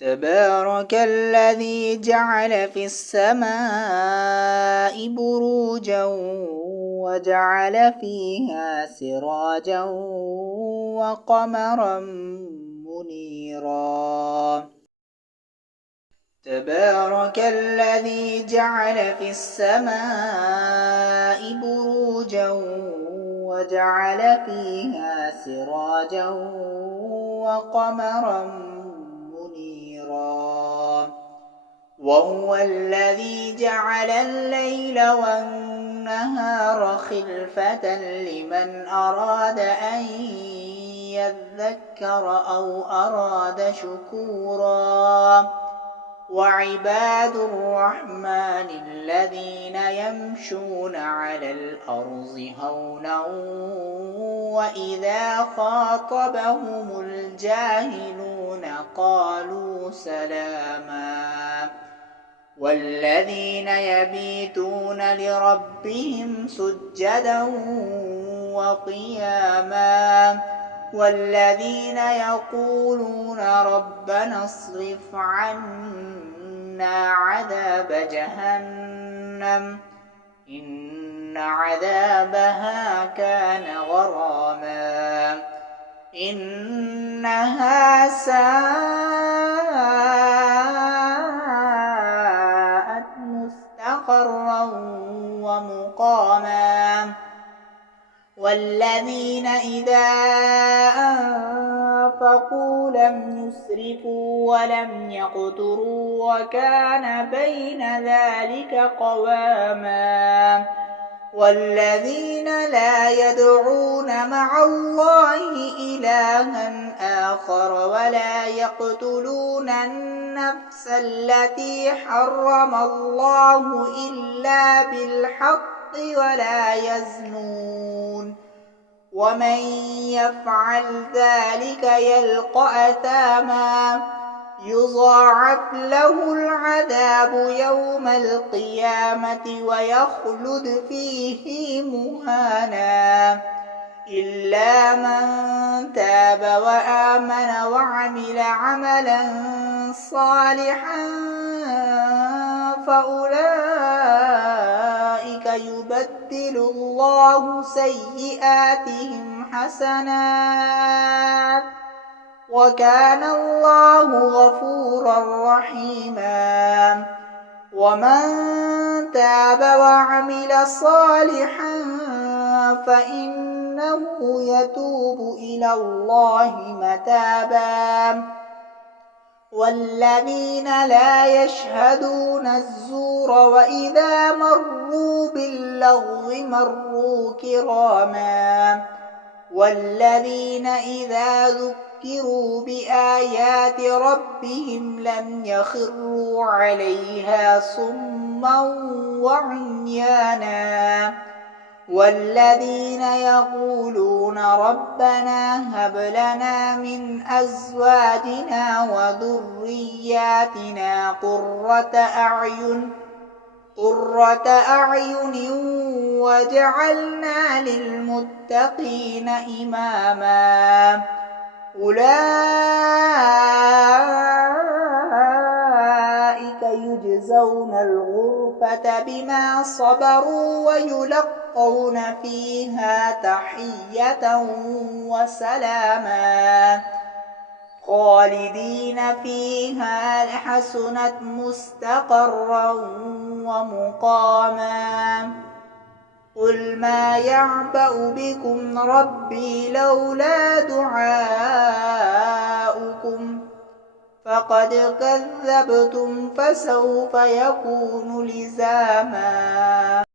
تبارك الذي جعل في السماء بروجا وجعل فيها سراجا وقمرا منيرا. تبارك الذي جعل في السماء بروجا وجعل فيها سراجا وقمرا منيرا. وهو الذي جعل الليل والنهار خلفة لمن أراد أن يذكر أو أراد شكورا. وعباد الرحمن الذين يمشون على الأرض هونا وإذا خاطبهم الجاهلون قالوا سلاما. والذين يبيتون لربهم سجدا وقياما. والذين يقولون ربنا اصرف عنا عذاب جهنم إن عذابها كان غراما إنها ساءت مستقرا ومقاما. والذين إذا أنفقوا لم يسرفوا ولم يقتروا وكان بين ذلك قواما. والذين لا يدعون مع الله إلها آخر ولا يقتلون النفس التي حرم الله إلا بالحق ولا يزنون ومن يفعل ذلك يلقى أثاما يضاعف له العذاب يوم القيامة ويخلد فيه مهانا إلا من تاب وآمن وعمل عملا صالحا فأولئك يبدل الله سيئاتهم حسنات وكان الله غفورا رحيما. ومن تاب وعمل صالحا فإنه يتوب إلى الله متابا. والذين لا يشهدون الزور وإذا مروا باللغو مروا كراما. والذين إذا ذكروا بآيات ربهم لم يخروا عليها صما وعميانا. والذين يقولون ربنا هب لنا من أزواجنا وذرياتنا قرة أعين وجعلنا للمتقين إماما. أولئك يجزون الغرفة بما صبروا ويلقون فيها تحية وسلاما خالدين فيها حسنت مستقرا ومقاما. قل ما يعبأ بكم ربي لولا دعاؤكم فقد كذبتم فسوف يكون لزاما.